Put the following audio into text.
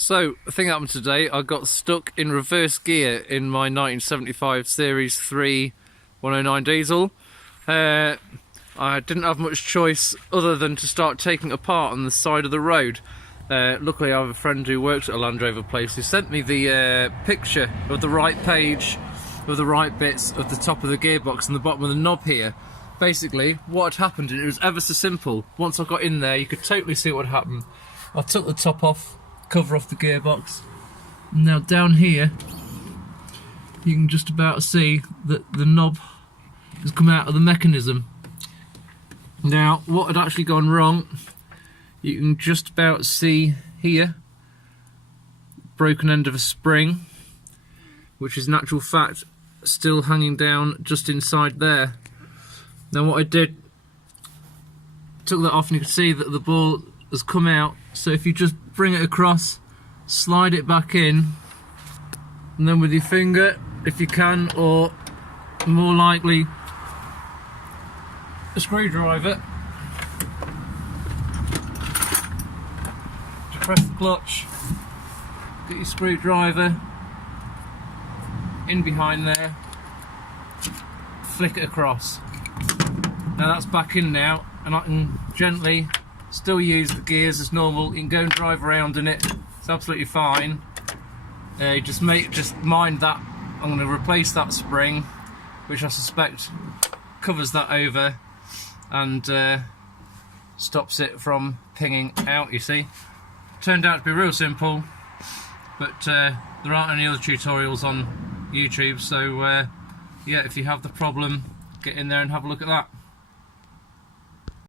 So, a thing happened today. I got stuck in reverse gear in my 1975 Series 3 109 diesel. I didn't have much choice other than to start taking it apart on the side of the road. Luckily I have a friend who works at a Land Rover place who sent me the picture of the right page with the right bits of the top of the gearbox and the bottom of the knob here. Basically, what had happened, and it was ever so simple. Once I got in there, you could totally see what happened. I took the top off, cover off the gearbox. Now down here, you can just about see that the knob has come out of the mechanism. Now, what had actually gone wrong, you can just about see here, broken end of a spring, which is in actual fact still hanging down just inside there. Now what I did, took that off and you can see that the ball has come out. So if you just bring it across, slide it back in, and then with your finger, if you can, or more likely a screwdriver, to press the clutch, get your screwdriver in behind there, flick it across. Now that's back in now, and I can gently still use the gears as normal. You can go and drive around in it, it's absolutely fine. Just mind that I'm going to replace that spring, which I suspect covers that over and stops it from pinging out, you see. Turned out to be real simple, but there aren't any other tutorials on YouTube, so yeah, if you have the problem, get in there and have a look at that.